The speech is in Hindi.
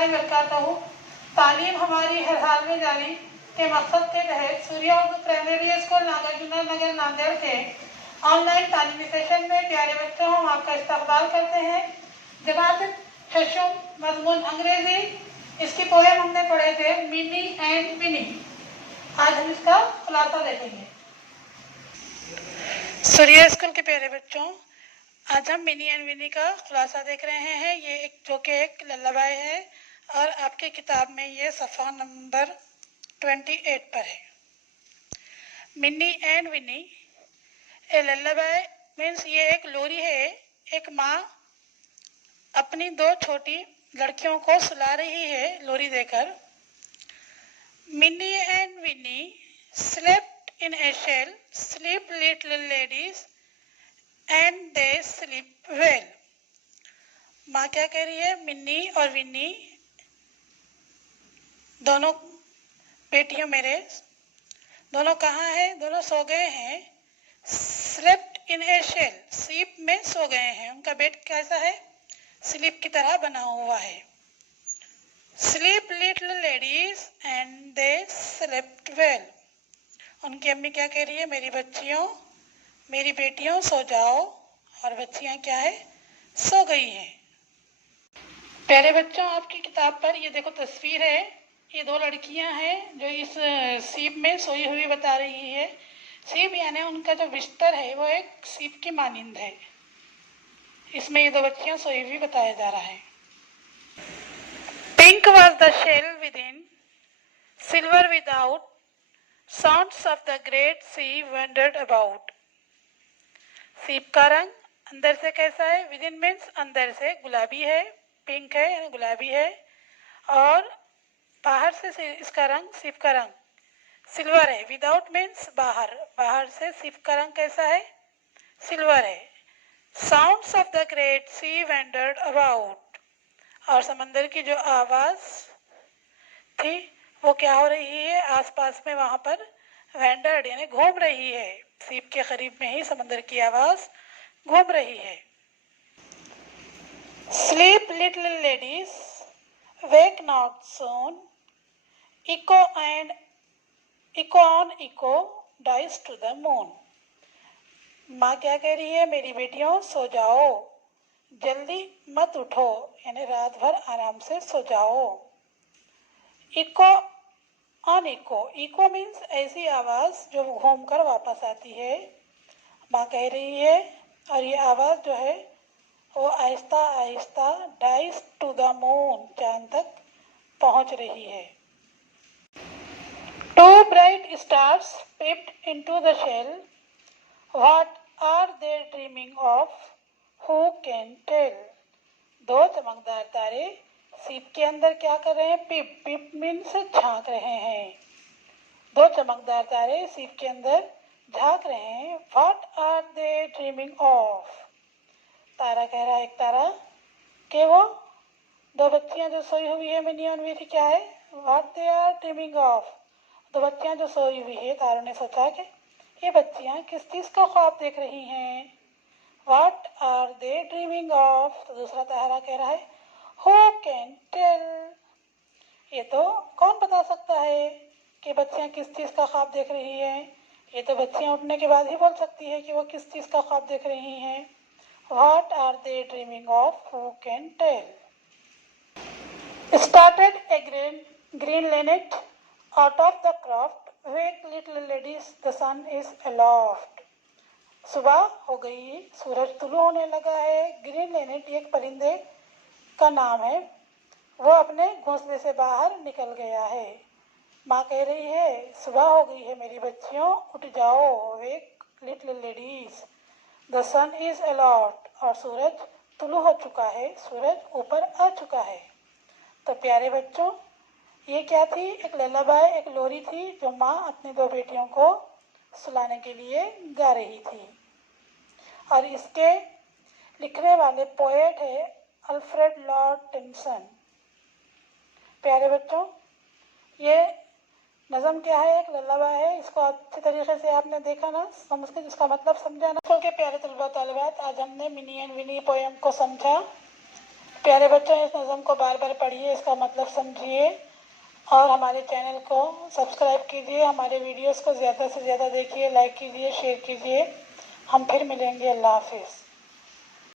अस्सलाम वालेकुम। तालीम हमारी हर हाल में जारी के मकसद के तहत सूर्या उर्दू प्राइमरी स्कूल नागार्जुना नगर नांदेड़ के ऑनलाइन तालीमी सेशन में प्यारे बच्चों हम आपका इस्तकबाल करते हैं। जनाब शशुम मजमून अंग्रेजी, इसकी पोएम हमने पढ़े थे मिनी एंड विनी। आज हम इसका खुलासा देखेंगे। सूर्या स्कूल के प्यारे बच्चों, आज हम मिनी एंड विनी का खुलासा देख रहे हैं। ये एक लल्लाबाई है और आपकी किताब में ये सफ़ा नंबर 28 पर है। Mini and Winnie a lullaby means ये एक लोरी है। एक माँ अपनी दो छोटी लड़कियों को सुला रही है लोरी देकर। Minnie and Winnie slept in a shell, sleep little ladies and they sleep well। माँ क्या कह रही है? मिन्नी और विन्नी दोनों बेटियों मेरे दोनों कहाँ हैं? दोनों सो गए हैं। स्लेप्ट इन ए शेल, सीप में सो गए हैं। उनका बेड कैसा है? स्लीप की तरह बना हुआ है। Sleep little ladies and they slept well. उनकी अम्मी क्या कह रही है? मेरी बच्चियों, मेरी बेटियों सो जाओ। और बच्चियां क्या है? सो गई हैं। प्यारे बच्चों, आपकी किताब पर ये देखो तस्वीर है। ये दो लड़कियां हैं जो इस सीप में सोई हुई बता रही है। सीप यानी उनका जो बिस्तर है वो एक सीप की मानिंद है। इसमें ये दो बच्चियां सोई हुई बताया जा रहा है। Pink was the shell with in, silver without, sounds of the great sea wondered about. सीप का रंग अंदर से कैसा है? विद इन मीन्स अंदर से गुलाबी है, पिंक है यानी गुलाबी है। और बाहर से इसका रंग, सीप का रंग सिल्वर है। विदाउट मीन्स बाहर, बाहर से सीप का रंग कैसा है? सिल्वर है। Sounds of the great sea wandered about, और समंदर की जो आवाज थी वो क्या हो रही है? आसपास में वहां पर वेंडर्ड यानी घूम रही है। सीप के करीब में ही समंदर की आवाज घूम रही है। Sleep little ladies, wake not soon, echo and echo on echo dies to the moon. माँ क्या कह रही है? मेरी बेटियों सो जाओ, जल्दी मत उठो यानी रात भर आराम से सो जाओ। Echo on echo, echo means ऐसी आवाज जो घूम कर वापस आती है। माँ कह रही है और ये आवाज जो है वो Aahista Aahista dies to the moon, चांद तक पहुंच रही है। Two bright stars peeped into the shell. What are they dreaming of? Who can tell? दो चमकदार तारे सीप के अंदर क्या कर रहे हैं? पिप, पिप मीन्स झांक रहे हैं। दो चमकदार तारे सीप के अंदर झांक रहे हैं। What are they dreaming of? तारा कह रहा है, एक तारा, कि वो दो बच्चियां जो सोई हुई है मिनी और विनी क्या है? What they are dreaming of? दो बच्चियां जो सोई हुई है, तारों ने सोचा कि ये बच्चियां किस चीज का ख्वाब देख रही हैं। What are they dreaming of? तो दूसरा तारा कह रहा है Who can tell? ये तो कौन बता सकता है कि बच्चियां किस चीज का ख्वाब देख रही हैं। ये तो बच्चियां उठने के बाद ही बोल सकती है कि वो किस चीज का ख्वाब देख रही हैं। What are they dreaming of? Who can tell? Started a green linnet out of the croft. Wake little ladies, the sun is aloft. सुबह हो गई, सूरज तुलू होने लगा है। ग्रीन लिनेट एक परिंदे का नाम है, वो अपने घोंसले से बाहर निकल गया है। माँ कह रही है सुबह हो गई है मेरी बच्चियों, उठ जाओ। Wake little ladies, the sun is aloft, और सूरज तुलू हो चुका है, सूरज ऊपर आ चुका है। तो प्यारे बच्चों, ये क्या थी? एक लल्लाबाई, एक लोरी थी जो माँ अपनी दो बेटियों को सुलाने के लिए गा रही थी। और इसके लिखने वाले पोएट है अल्फ्रेड लॉर्ड टेनिसन। प्यारे बच्चों, ये नज़म क्या है? एक लल्लाबाई है। इसको अच्छे तरीके से आपने देखा ना, समझ के इसका मतलब समझा ना। के प्यारे तलबा तलबात, आज हमने मिनी एंड विनी पोएम को समझा। प्यारे बच्चों, इस नज़म को बार बार पढ़िए, इसका मतलब समझिए और हमारे चैनल को सब्सक्राइब कीजिए। हमारे वीडियोस को ज़्यादा से ज़्यादा देखिए, लाइक कीजिए, शेयर कीजिए। हम फिर मिलेंगे। अल्लाह हाफिज़।